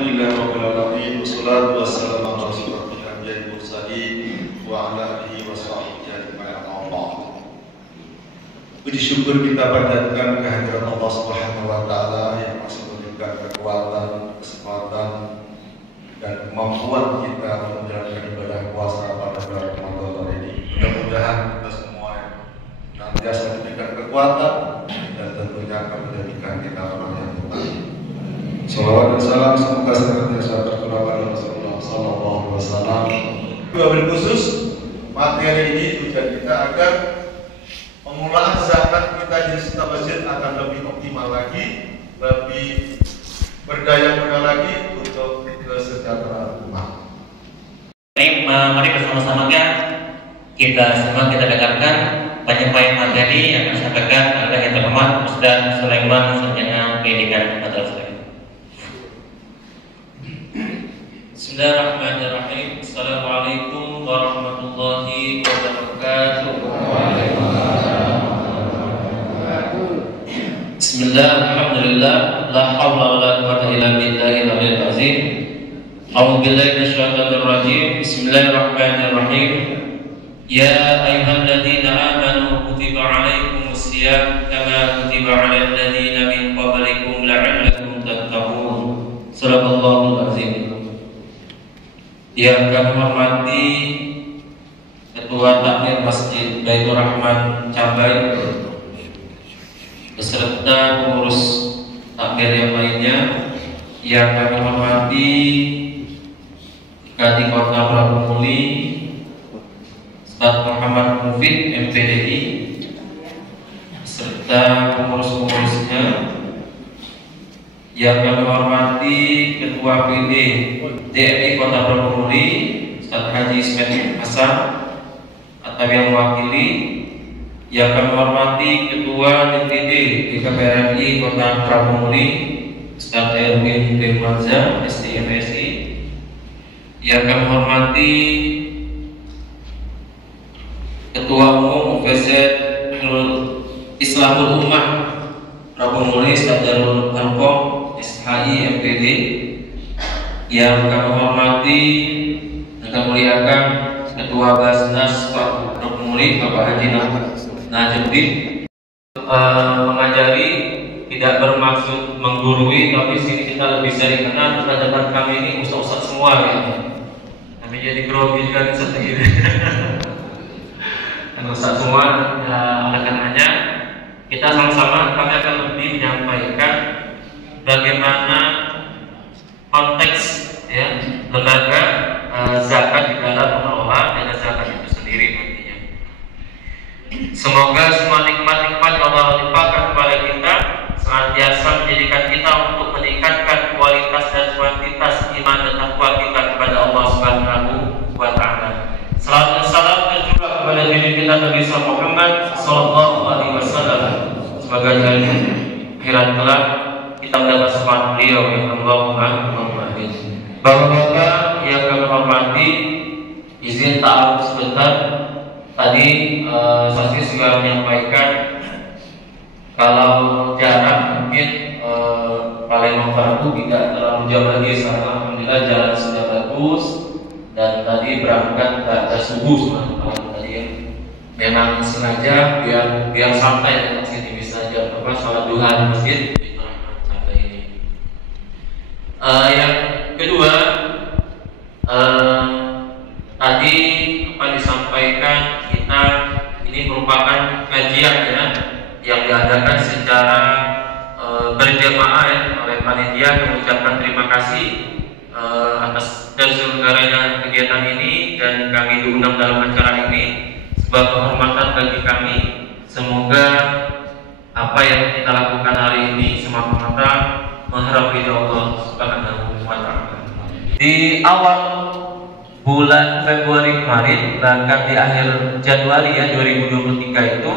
Alhamdulillahirabbil alamin wassalatu wassalamu ala asyrofil anbiya'i wal mursalin wa ala alihi washabbihi ajma'in. Puji syukur kita panjatkan kehadirat Allah Subhanahu wa taala yang masih memberikan kekuatan, kesempatan dan kemampuan kita menjalankan ibadah puasa pada bulan Ramadan ini. Mudah-mudahan kita semua senantiasa diberikan kekuatan dan tentunya akan menjadikan kita orang yang bertakwa. Salawat dan salam semoga senantiasa tercurah pada Rasulullah Sallallahu Alaihi Wasallam. Wabil khusus materi ini tujuan kita agar pengelolaan zakat kita di setiap masjid akan lebih optimal lagi, lebih berdaya guna lagi untuk kesejahteraan umat. Mari bersama-sama kita semua kita dengarkan penyampaian materi yang disampaikan oleh yang terhormat Ustaz Sulaiman Sarjana Pendidikan Madrasah. Bismillahirrahmanirrahim. Assalamualaikum warahmatullahi wabarakatuh. Bismillah, alhamdulillah, la haula wa la quwwata illa billahil aliyyil azim. A'udzu billahi minasyaitonir rajim. Bismillahirrahmanirrahim. Ya ayyuhalladzina amanu kutiba 'alaikumus shiyam kama kutiba 'alal ladzina min qablikum la'allakum tattaqun. Shadaqallahul azim. Yang kami hormati Ketua Takmir Masjid Baitur Rahman Cambai beserta pengurus takmir yang lainnya, yang kami hormati Kadhi Kota Prabu Muli Ustaz Muhammad Mufid MPDI serta pengurus-pengurusnya, yang kami hormati Ketua PD DMI Kota Prabu Muli Ustaz Haji Ismail Hasan atau yang mewakili, yang kami hormati Ketua DPD DKPRRI Kota Prabu Muli Ustaz Erwin Firmanza STMSI, yang kami hormati Ketua Umum UVZ Islamul Ummah Prabu Muli Ustaz Darul Arkom SHI MPD, yang kami hormati dan kami muliakan Ketua Basnas Prabu Muli Bapak Haji Najuddin. Mengajari tidak bermaksud menggurui, tapi sini kita lebih sering kenal terhadap kami ini ustaz-ustaz semua ya. Kami jadi grogi juga sendiri. Dan ustaz semua ya, oleh karenanya kita sama-sama kami akan lebih menyampaikan bagaimana konteks ya lembaga zakat di dalam mengelola dana zakat itu sendiri nantinya. Semoga semua nikmat-nikmat yang Allah limpahkan kepada kita senantiasa menjadikan kita untuk meningkatkan kualitas dan kuantitas iman dan takwa kita kepada Allah Subhanahu wa taala. Salam dan salam tercurah kepada diri kita Nabi Muhammad sallallahu alaihi wasallam. Semoga dari akhirat kelak kita mendapat syafaat beliau yang Allahumma amin. Bapak-bapak yang kami hormati, izin ta'aruf sebentar. Tadi saksi sudah menyampaikan kalau jarak mungkin Palembang Fardu tidak terlalu jauh lagi. Sekarang alhamdulillah jalan sudah bagus dan tadi berangkat pada subuh tadi ya. Memang sengaja biar santai dan sini bisa jam salat duha di masjid sampai ini. Yang kedua, tadi apa disampaikan kita ini merupakan kajian ya yang diadakan secara berjamaah ya, oleh panitia. Mengucapkan terima kasih atas terselenggaranya kegiatan ini dan kami diundang dalam acara ini sebuah kehormatan bagi kami. Semoga apa yang kita lakukan hari ini semata-mata mengharap ridha Allah Subhanahu wa taala. Di awal bulan Februari kemarin, bahkan di akhir Januari ya 2023 itu,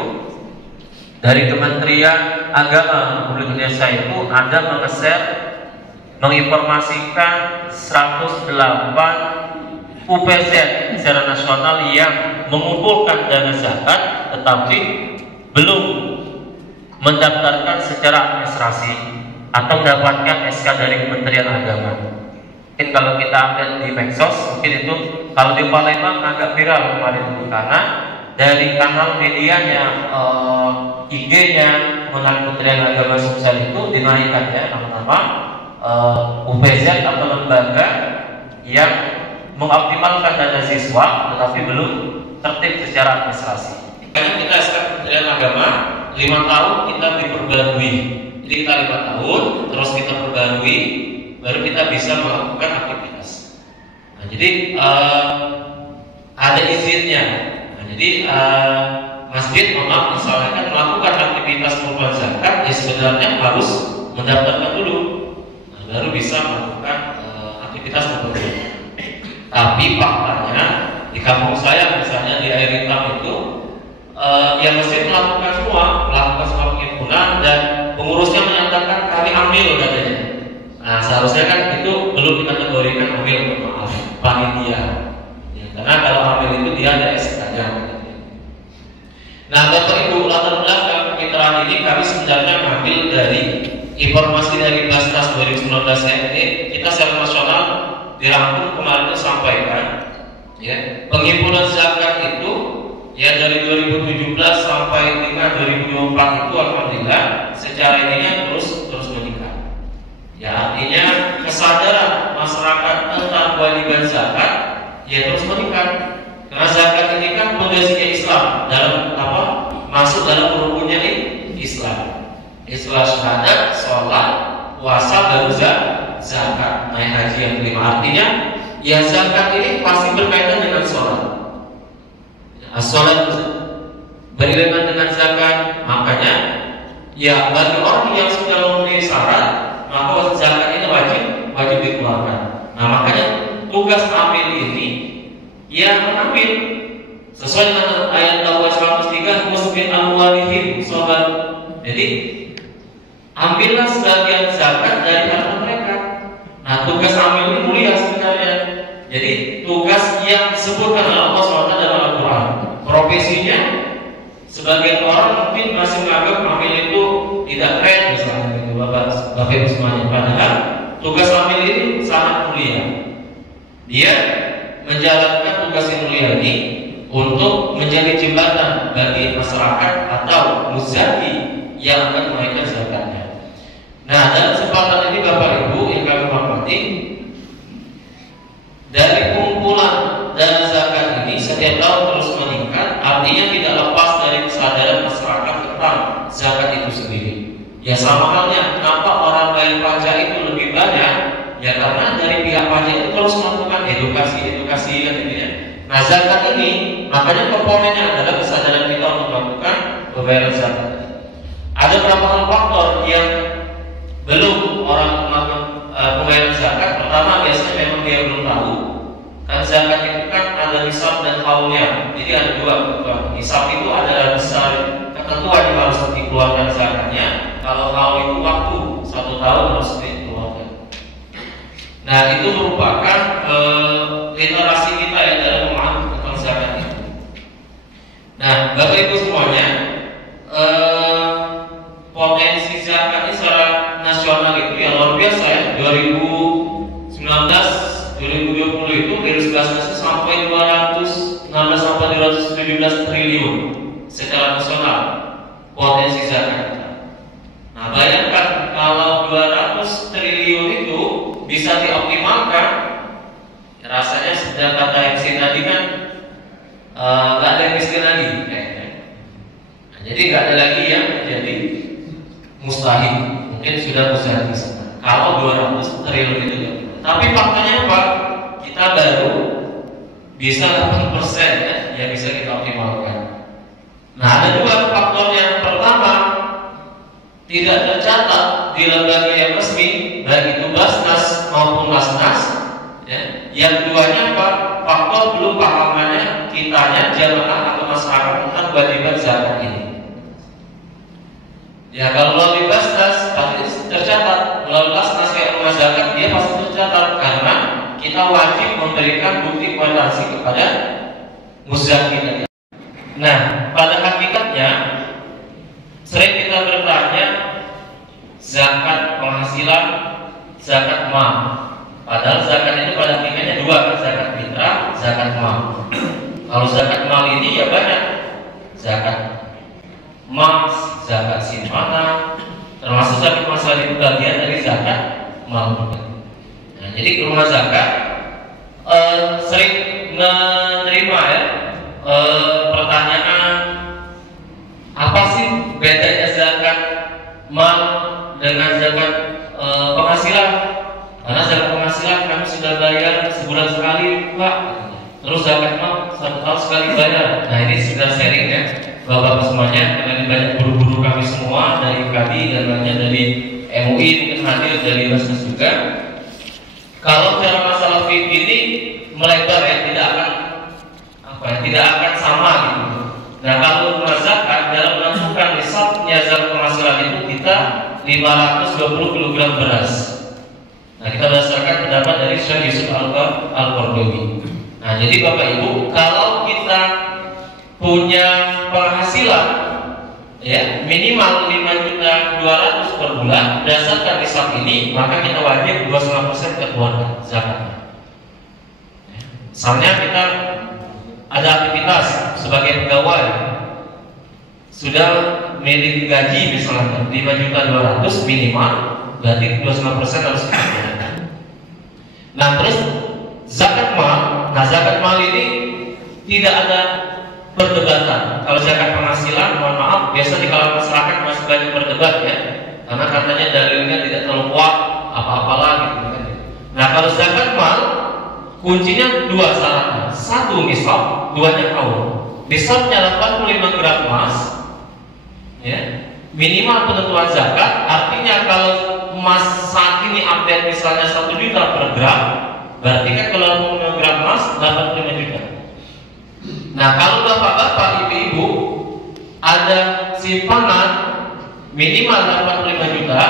dari Kementerian Agama Republik Indonesia itu ada menginformasikan 108 UPZ secara nasional yang mengumpulkan dana zakat tetapi belum mendaftarkan secara administrasi atau mendapatkan SK dari Kementerian Agama. Mungkin kalau kita update di medsos, mungkin itu kalau di Palembang agak viral kemarin itu karena dari kanal medianya, IG-nya Kementerian Agama Sosial itu dinaikkan ya nama-nama UPZ atau lembaga yang mengoptimalkan dana siswa tetapi belum tertib secara administrasi. Karena kita sekarang Kementerian Agama 5 tahun kita diperbarui, jadi kita 5 tahun terus kita perbarui baru kita bisa melakukan aktivitas. Nah, jadi ada izinnya. Nah, jadi masjid misalkan melakukan aktivitas kurban zakat ya sebenarnya harus mendaftarkan dulu, nah, baru bisa melakukan aktivitas kurban zakat. Tapi faktanya di kampung saya misalnya di Air Hitam itu ya masjid melakukan semua penghimpunan dan pengurusnya menyatakan kami ambil katanya. Nah seharusnya kan itu belum dikategorikan ambil, maaf, panitia ya, karena kalau ambil itu dia ada SK-nya. Nah Bapak Ibu, latar belakang kemitraan ini kami sebenarnya mengambil dari informasi dari Basnas 2019 ini. Kita secara nasional dirangkum kemarin itu sampaikan ya, penghimpunan zakat itu ya dari 2017 sampai dengan 2024 itu alhamdulillah secara ininya terus meningkat. Ya artinya kesadaran masyarakat tentang kewajiban zakat ya terus meningkat. Karena zakat ini kan fondasinya Islam dalam masuk dalam rukunnya Islam. Islam syahadat, sholat, puasa, baru zakat, naik haji yang kelima. Artinya ya zakat ini pasti berkaitan dengan sholat. Sholat beriringan dengan zakat, makanya ya bagi orang yang sudah memenuhi syarat maka zakat ini wajib dikeluarkan. Nah makanya tugas amil ini ya mengambil sesuai dengan ayat Al-Qur'an 103 musbin amwalihim sholat. Jadi ambillah sebagian zakat dari harta mereka. Nah tugas amil ini mulia sebenarnya. Jadi tugas yang disebutkan oleh Allah SWT dalam Al-Quran, profesinya sebagian orang mungkin masih menganggap amil itu tidak keren misalnya gitu, Bapak Ibu semuanya. Padahal tugas amil ini sangat mulia. Dia menjalankan tugas yang mulia ini untuk menjadi jembatan bagi masyarakat atau muzaki yang akan menunaikan zakatnya. Nah, dalam kesempatan ini Bapak Ibu yang kami hormati, dari kumpulan dana zakat ini setiap tahun terus meningkat, artinya tidak lepas dari kesadaran masyarakat tentang zakat itu sendiri. Ya sama halnya, kenapa orang bayar pajak itu lebih banyak? Ya karena dari pihak pajak itu terus melakukan edukasi kan gitu ya. Nah zakat ini makanya komponennya adalah kesadaran kita untuk melakukan pembayaran zakat. Ada beberapa hal faktor yang belum orang melakukan pembayaran zakat. Pertama biasanya memang dia belum tahu. Kan zakat itu kan ada nisab dan haulnya. Jadi ada dua ketentuan. Nisab itu adalah besar ketentuan yang harus dikeluarkan zakatnya. Kalau haul itu waktu 1 tahun harus dikeluarkan. Nah itu merupakan literasi kita ya dalam memahami tentang zakat itu. Nah Bapak Ibu semuanya, potensi zakat ini secara nasional itu yang luar biasa ya. 2019 2020 itu virus Basnas sampai 216 sampai 217 triliun secara nasional potensi zakat. Nah bayangkan kalau 200 triliun itu bisa dioptimalkan, ya rasanya sudah kata MC tadi kan nggak ada yang miskin lagi kayaknya. Nah, jadi nggak ada lagi yang menjadi mustahil, mungkin sudah mustahil kalau 200 triliun itu. Tapi faktanya apa? Kita baru bisa 8% ya, yang bisa kita optimalkan. Nah ada dua faktor. Yang pertama tidak tercatat di lembaga yang resmi, baik itu Basnas maupun Basnas. Ya. Yang keduanya apa? Faktor belum pahamannya kitanya jamaah atau masyarakat tentang kewajiban zakat ini. Ya kalau melalui Basnas pasti tercatat, melalui Basnas kayak rumah zakat dia pasti tercatat karena kita wajib memberikan bukti kuitansi kepada muzaki. Nah pada hakikatnya sering kita bertanya zakat penghasilan, zakat mal. Padahal zakat itu pada hakikatnya dua, zakat fitrah, zakat mal. Kalau zakat mal ini ya banyak, zakat emas, zakat simpanan, termasuk zakat masalah itu bagian dari zakat mal juga. Nah, jadi rumah zakat sering menerima ya pertanyaan, apa sih bedanya zakat mal dengan zakat penghasilan? Karena zakat penghasilan kami sudah bayar sebulan sekali, Pak. Terus zakat mal 1 tahun sekali bayar. Nah, ini sudah sharing ya, Bapak-bapak semuanya, karena banyak guru-guru kami semua dari KADI dan lainnya dari MUI mungkin hadir dari Basnas juga. Kalau cara masalah fikih ini melebar ya, tidak akan sama gitu. Nah, kalau zakat dalam menentukan nisabnya zakat penghasilan itu kita 520 kg beras. Nah, kita berdasarkan pendapat dari Syekh Yusuf Al-Qaradawi. Nah, jadi Bapak Ibu, kalau kita punya penghasilan ya minimal 5.200.000 per bulan, berdasarkan nisab ini, maka kita wajib 25% ke keluarga zakatnya. Misalnya kita ada aktivitas sebagai pegawai, sudah memiliki gaji misalnya 5.200.000 minimal, berarti 25% harus kita keluarkan. Nah, terus zakat mal, zakat mal ini tidak ada perdebatan. Kalau zakat penghasilan, mohon maaf, biasa di kalangan masyarakat masih banyak berdebat ya, karena katanya dalilnya tidak terlalu kuat, apa-apalah gitu kan. Nah, kalau zakat mal, kuncinya dua syaratnya. Satu nisab, duanya haul. Nisabnya 85 gram emas, ya, minimal penentuan zakat. Artinya kalau emas saat ini update misalnya 1 juta per gram, berarti kan kalau 85 gram emas 85 juta. Nah, kalau bapak-bapak, ibu-ibu ada simpanan minimal 85 juta,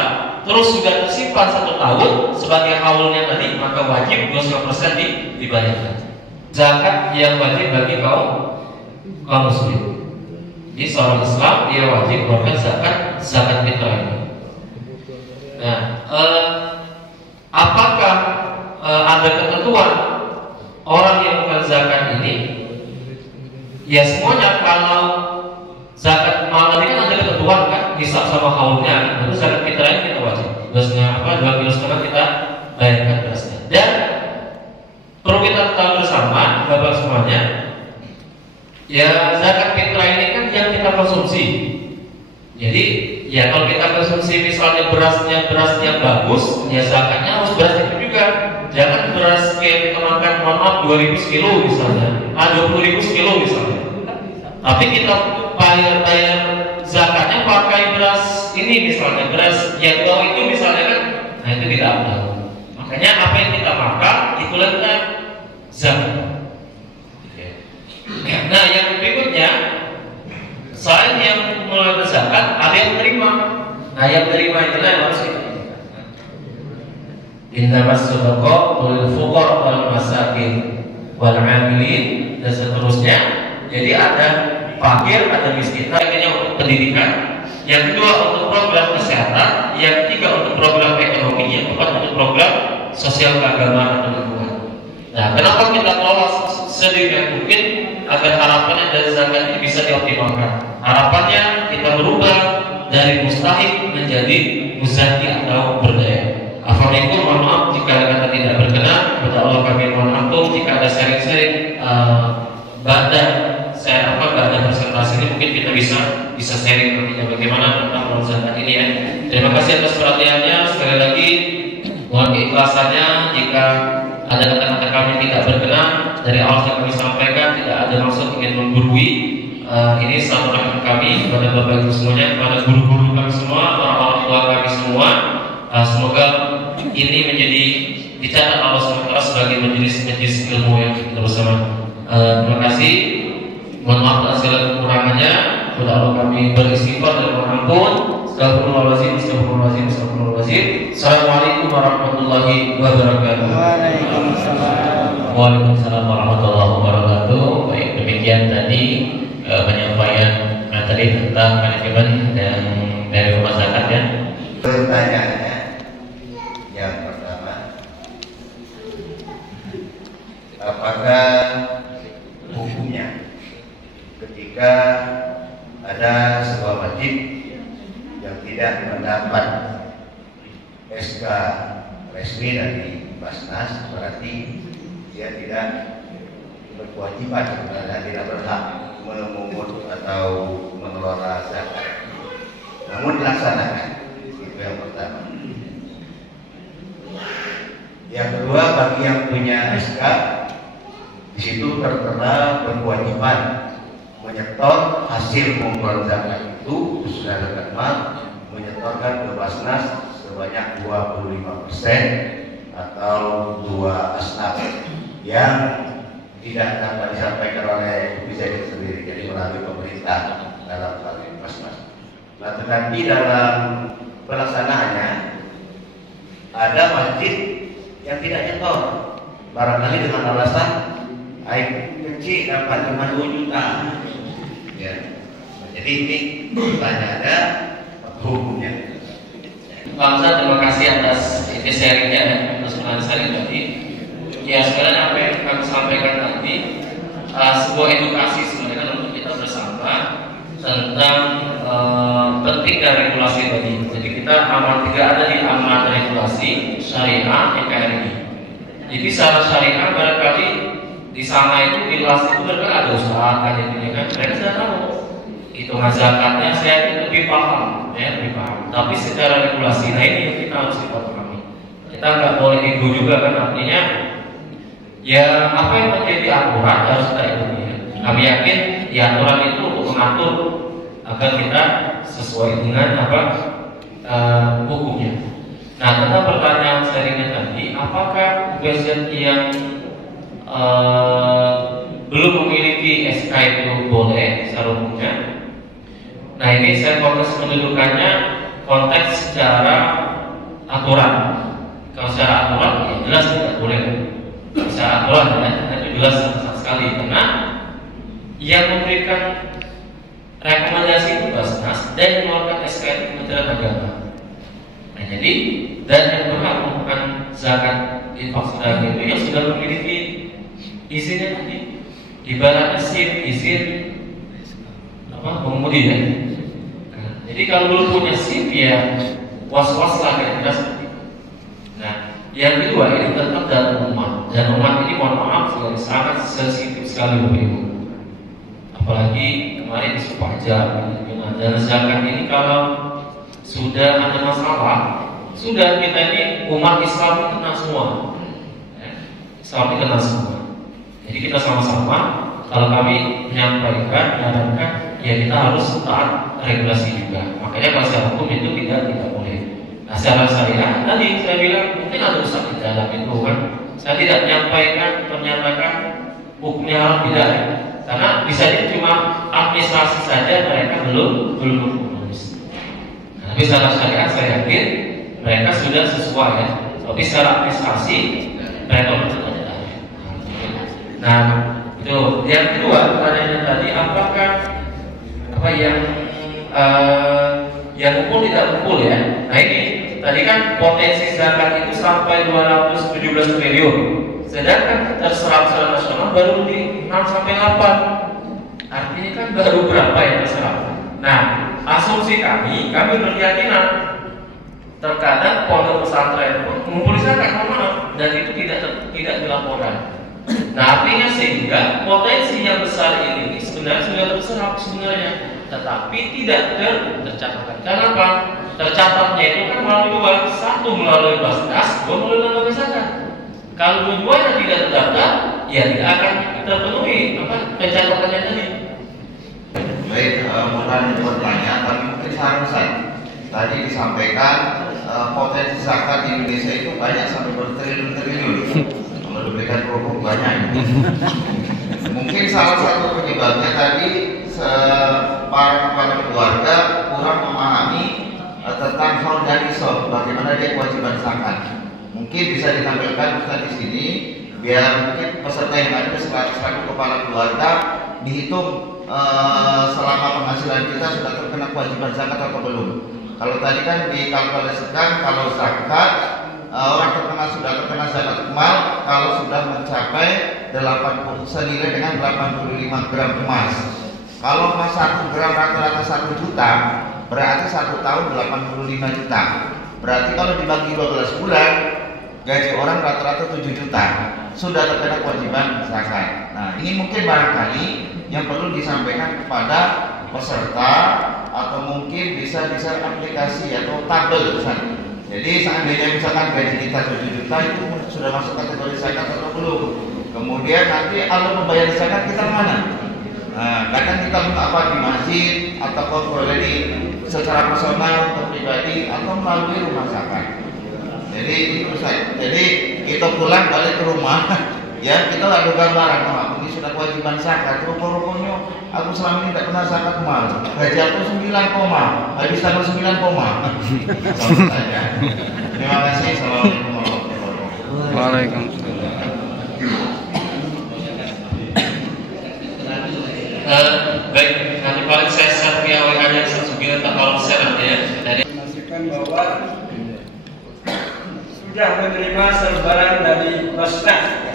terus sudah tersimpan 1 tahun sebagai haulnya tadi, maka wajib 25% dibayarkan. Zakat yang wajib bagi kaum muslim. Jadi seorang Islam dia wajib keluarkan zakat fitrah ini. Nah, apakah ada ketentuan orang yang bukan zakat ini? Ya semuanya. Kalau zakat mal ini kan ada ketentuan kan, nisab sama haulnya. Terus zakat fitrah ini kita wajib. Berasnya apa? 2,5 kg kita bayarkan berasnya. Dan perlu kita tahu bersama, bapak semuanya, ya zakat fitrah ini kan yang kita konsumsi. Jadi ya kalau kita konsumsi misalnya berasnya beras yang bagus, ya zakatnya harus beras itu juga. Jangan beras kayak kita makan, mohon maaf, 2.000 kilo misalnya, 20.000 kilo misalnya. Tapi kita bayar zakatnya pakai beras ini misalnya, beras yang bawah itu misalnya kan, nah itu tidak ada. Makanya apa yang kita makan itulah kita zakat. Nah, yang berikutnya, selain yang mengeluarkan zakat, ada yang terima. Nah, yang terima itulah yang harus kita innamas shadaqatu lil fuqara wal masakin wal 'amilin dan seterusnya. Jadi ada fakir, ada miskin. Akhirnya untuk pendidikan, yang kedua untuk program kesehatan, yang ketiga untuk program ekonomi, yang keempat untuk program sosial keagamaan dan lingkungan. Nah, kenapa kita kelola sedemikian mungkin agar harapannya dari zakat ini bisa dioptimalkan? Harapannya kita berubah dari mustahik menjadi muzaki atau berdaya. Assalamualaikum, mohon maaf jika ada kata tidak berkenan, kepada Allah kami mohon ampun. Jika ada sharing-sharing badan presentasi ini mungkin kita bisa sharing nantinya bagaimana tentang zakat ini ya. Terima kasih atas perhatiannya. Sekali lagi mohon keikhlasannya jika ada kata-kata kami tidak berkenan. Dari awal yang kami sampaikan tidak ada maksud ingin menggurui. Ini salam rahmat kami kepada bapak ibu semuanya, kepada guru-guru kami semua, orang-orang tua kami semua. Semoga ini menjadi dicatat Allah SWT sebagai majelis ilmu yang kita bersama. Terima kasih. Mohon maaf atas segala kekurangannya. Kepada Allah kami beristighfar dan mohon ampun. Astagfirullahaladzim. Assalamualaikum warahmatullahi wabarakatuh. Waalaikumsalam warahmatullahi wabarakatuh. Baik, demikian tadi penyampaian materi tentang manajemen dan dari rumah zakat ya. Pertanyaannya yang pertama, yang tidak mendapat SK resmi dari Basnas berarti dia tidak berkewajiban sebenarnya, tidak berhak memungut atau mengelola zakat. Namun dilaksanakan, itu yang pertama. Yang kedua, bagi yang punya SK, di situ tertera berkewajiban menyetor hasil pengumpulan zakat itu sudah zakat mal, menyetorkan ke Basnas sebanyak 25% atau 2 asnaf yang tidak dapat disampaikan oleh BPJS sendiri, jadi melalui pemerintah dalam hal ini Basnas. Nah, tetapi dalam pelaksanaannya ada masjid yang tidak nyetor, barangkali dengan alasan air kecil dapat cuma 2 juta. Ya. Jadi ini pertanyaannya hukumnya. Pak Ustaz, terima kasih atas sharingnya ya, atas sharing tadi. Ya, sebenarnya apa yang kami sampaikan tadi sebuah edukasi sebenarnya untuk kita bersama tentang pentingnya regulasi tadi. Jadi kita amal 3 ada di amal regulasi syariah NKRI. Jadi secara syariah barangkali di sana itu di kelas itu mereka ada usaha kayak gini kan, mereka sudah tahu hitungan zakatnya, saya lebih paham ya, lebih paham. Tapi secara regulasi, nah ini yang kita harus dipahami. Kita nggak boleh ego juga kan, artinya ya apa yang menjadi aturan harus kita ikuti. Kami yakin ya aturan itu untuk mengatur agar kita sesuai dengan apa hukumnya. Nah, tentang pertanyaan sharingnya tadi, apakah website yang belum memiliki SK itu boleh secara hukumnya? Nah, ini saya konteks mendudukannya konteks secara aturan. Kalau secara aturan ya jelas tidak boleh. Secara aturan ya, itu jelas sekali karena yang memberikan rekomendasi itu Basnas dan mengeluarkan SK itu Kementerian Agama. Nah, jadi dan yang berhak melakukan zakat infak sedekah itu yang sudah memiliki izinnya tadi, ibaratnya SIM, izin apa pengemudi ya. Nah, jadi kalau belum punya SIM ya was-was lah kira-kira seperti itu. Nah, yang kedua ini tetap dalam umat, dan umat ini mohon maaf sangat sensitif sekali Bapak Ibu. Apalagi kemarin isu pajak dan zakat ini kalau sudah ada masalah, sudah kita ini umat Islam kena semua. Islam kena semua. Jadi kita sama-sama kalau kami menyampaikan, menyarankan, ya kita harus taat regulasi juga. Makanya kalau secara hukum itu tidak boleh. Nah, secara syariah tadi saya bilang mungkin ada usaha di dalam itu kan. Saya tidak menyampaikan atau menyatakan hukumnya haram tidak ya. Karena bisa jadi cuma administrasi saja mereka belum lulus. Nah, tapi secara syariah saya yakin mereka sudah sesuai ya. Tapi secara administrasi mereka belum. Nah, itu yang kedua pertanyaannya tadi, apakah apa yang kumpul tidak kumpul ya? Nah ini tadi kan potensi zakat itu sampai 217 triliun, sedangkan terserap secara nasional baru di 6 sampai 8. Artinya kan baru berapa yang terserap? Nah, asumsi kami berkeyakinan terkadang pondok pesantren mengumpul zakat mana dan itu tidak dilaporkan. Nah, artinya sehingga potensi yang besar ini sebenarnya sudah terserap sebenarnya, tetapi tidak tercatatkan. Kenapa? Tercatatnya itu kan melalui 2, 1 melalui Basnas, 2 melalui lembaga zakat. Kalau dua-duanya tidak terdaftar, ya tidak akan terpenuhi pencatatannya tadi. Baik, bukan pertanyaan, tapi mungkin saran. Tadi disampaikan potensi zakat di Indonesia itu banyak sampai bertriliun-triliun. Diberikan hukum banyak. Mungkin salah satu penyebabnya tadi para kepala keluarga kurang memahami tentang organisasi, bagaimana dia kewajiban zakat. Mungkin bisa ditampilkan Ustaz di sini biar mungkin peserta yang ada selaku kepala keluarga dihitung selama penghasilan kita sudah terkena kewajiban zakat atau belum. Kalau tadi kan dikalkulasikan kalau zakat orang sudah terkena zakat mal kalau sudah mencapai 80 senilai dengan 85 gram emas. Kalau emas 1 gram rata-rata 1 juta, berarti 1 tahun 85 juta. Berarti kalau dibagi 12 bulan, gaji orang rata-rata 7 juta. Sudah terkena kewajiban zakat. Nah, ini mungkin barangkali yang perlu disampaikan kepada peserta, atau mungkin bisa di-share aplikasi atau tabel. Jadi seandainya misalkan gaji kita 7 juta itu sudah masuk kategori zakat atau belum. Kemudian nanti kalau membayar zakat kita mana? Nah, kadang kita apa di masjid atau boleh di secara personal atau pribadi atau melalui rumah zakat. Jadi itu Ustaz. Jadi kita pulang balik ke rumah, ya kita ada gambaran, oh aku ini sudah kewajiban zakat. Rupa-rupanya aku selama ini tidak pernah zakat mal. Gaji aku 9, habis tanggal 9, sama saja. Terima kasih. Assalamualaikum warahmatullahi wabarakatuh. Waalaikumsalam. Baik, nanti paling saya share via WA-nya Sesungguhnya tak tolong share ya. Dari memastikan bahwa sudah menerima selebaran dari Basnas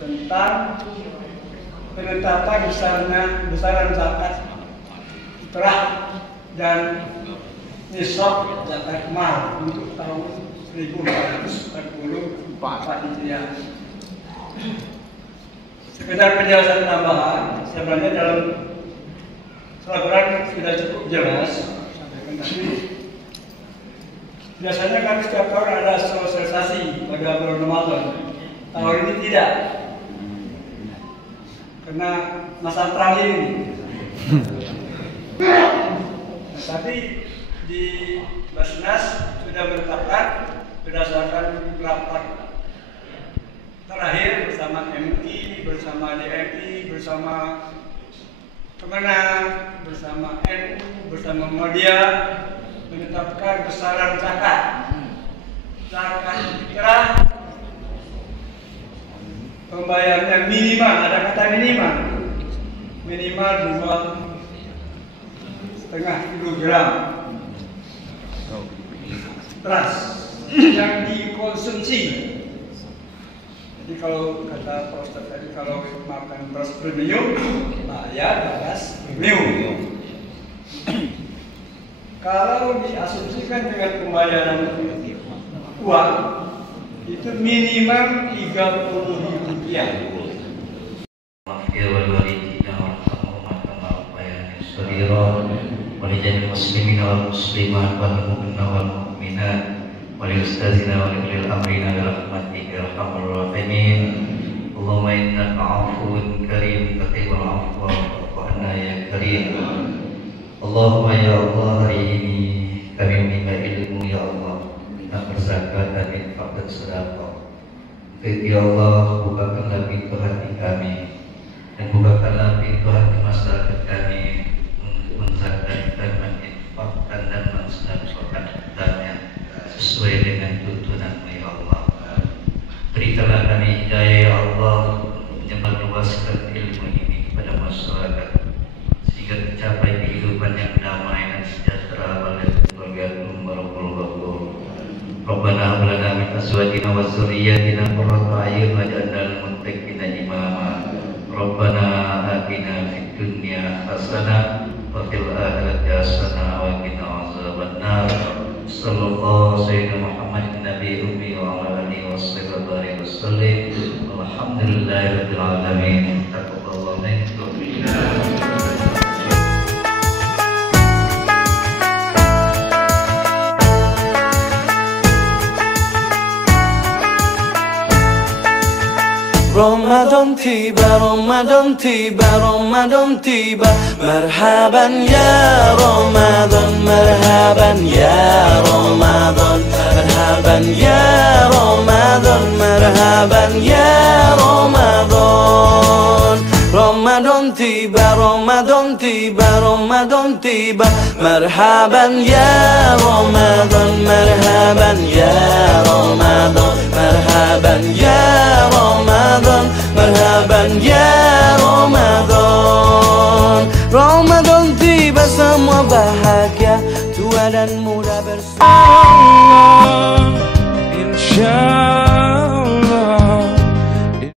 tentang penetapan besaran zakat fitrah dan nisab zakat mal untuk tahun 1444 Hijriah. Sekedar penjelasan tambahan, sebenarnya dalam selebaran sudah cukup jelas. Tapi biasanya kan setiap tahun ada sosialisasi pada bulan Ramadan. Tahun ini tidak, karena masa terakhir ini. Nah, tapi di Basnas sudah menetapkan berdasarkan rapat terakhir bersama MUI, bersama DMI, bersama Kemenang, bersama NU, bersama Muhammadiyah menetapkan besaran zakat fitrah. Pembayarannya minimal, ada kata minimal 2,5 kilogram beras yang dikonsumsi. Jadi kalau kata Pak Ustadz tadi, kalau makan beras premium, bayar beras premium. Kalau diasumsikan dengan pembayaran uang, itu minimal 30.000 rupiah. Muslimin wal muslimat wal mu'minina wal mu'minat wal ustazina wal ulil amrina bi rahmatika ya arhamar rahimin. Allahumma innaka 'afuwun karim tuhibbul 'afwa fa'fu 'anna ya karim. Allahumma ya Allah, hari ini kami meminta ilmu ya Allah, nak berzakat dan infak dan sedekah. Ya Allah, bukakanlah pintu hati kami dan bukakanlah pintu hati masyarakat kami untuk menzakatkan, menginfakkan dan mensedekahkannya sesuai dengan tuntunan-Mu ya Allah. Berikanlah kami hidayah ya Allah, menyebarluaskan ilmu ini kepada masyarakat sehingga tercapai kehidupan yang damai dan sejahtera pada keluarga warahmatullahi. Rabbana hab lana min azwajina wa dzurriyyatina qurrata a'yun waj'alna lil muttaqina imama. Rabbana atina fid dunya hasanah wa fil akhirati hasanah wa qina azabannar. Sallallahu sayyidina Muhammadin nabi ummi wa ala alihi washabihi wasallam. Alhamdulillahirabbil alamin. Taqabbalallahu minna. Ramadan tiba, Ramadan tiba, Ramadan tiba. Marhaban ya Ramadan, marhaban ya Ramadan, marhaban ya Ramadan, marhaban ya Ramadan. Ramadan tiba, Ramadan tiba, Ramadan tiba. Marhaban ya Ramadan, marhaban ya Ramadan, marhaban ya Ramadan, marhaban ya Ramadan. Ramadan tiba, semua bahagia, tua dan muda bersama.